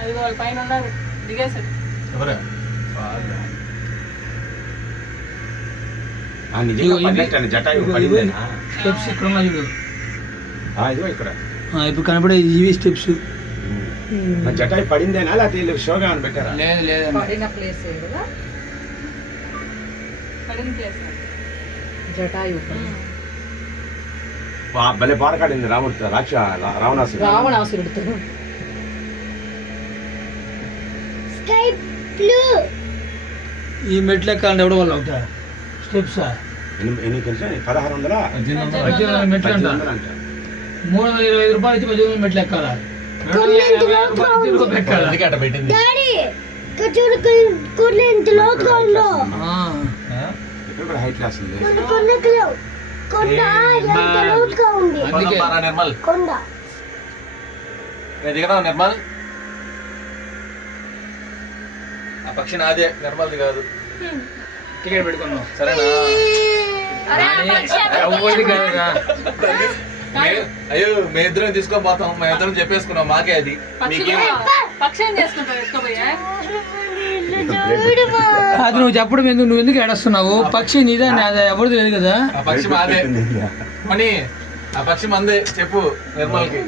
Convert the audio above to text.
అది వాళ్ళ పైన ఉన్నారు, దిగేశారు. ఎవరా? స్టెప్స్ ఇక్కడ ఉన్నాయి చూడు. ఇక్కడ ఇప్పుడు కనపడే ఇవి స్టెప్స్. జటాయి పడిందేనా లేకపోతే షోగా అని పెట్టారా? లేదు లేదండి, పడిన ప్లేస్ కదా, పడిన ప్లేస్ జటాయు. భలే బారకాడింది రాముడితో రావణాసురుడితో. ఈ మెట్లు ఎక్కాలంటే ఎవడో వాళ్ళు అవుతా స్టెప్స్ 1600 మెట్లు అంట. 325 రూపాయలు ఇచ్చి 18 మెట్లు ఎక్కాలా? 250 రూపాయలు ఎక్కాలా? అందుకే అట్ట పెట్టింది. ఇక్కడ కూడా హై క్లాస్ ఉంది. నిర్మల్ దిగదా నిర్మల్? ఆ పక్షి నాదే, నిర్మల్ది కాదు. టికెట్ పెట్టుకున్నాం సరేనా? అయ్యో మేము ఇద్దరం తీసుకోపోతాం, మేము ఇద్దరం చెప్పేసుకున్నాం, మాకే అది. అది నువ్వు చెప్పడం ఎందుకు, నువ్వు ఎందుకు ఏడుస్తున్నావు? పక్షి నీదే, నాదే ఎవరిది లేదు కదా. ఆ పక్షి మాదే మణి, ఆ పక్షి మందే చెప్పు నిర్మల్కి.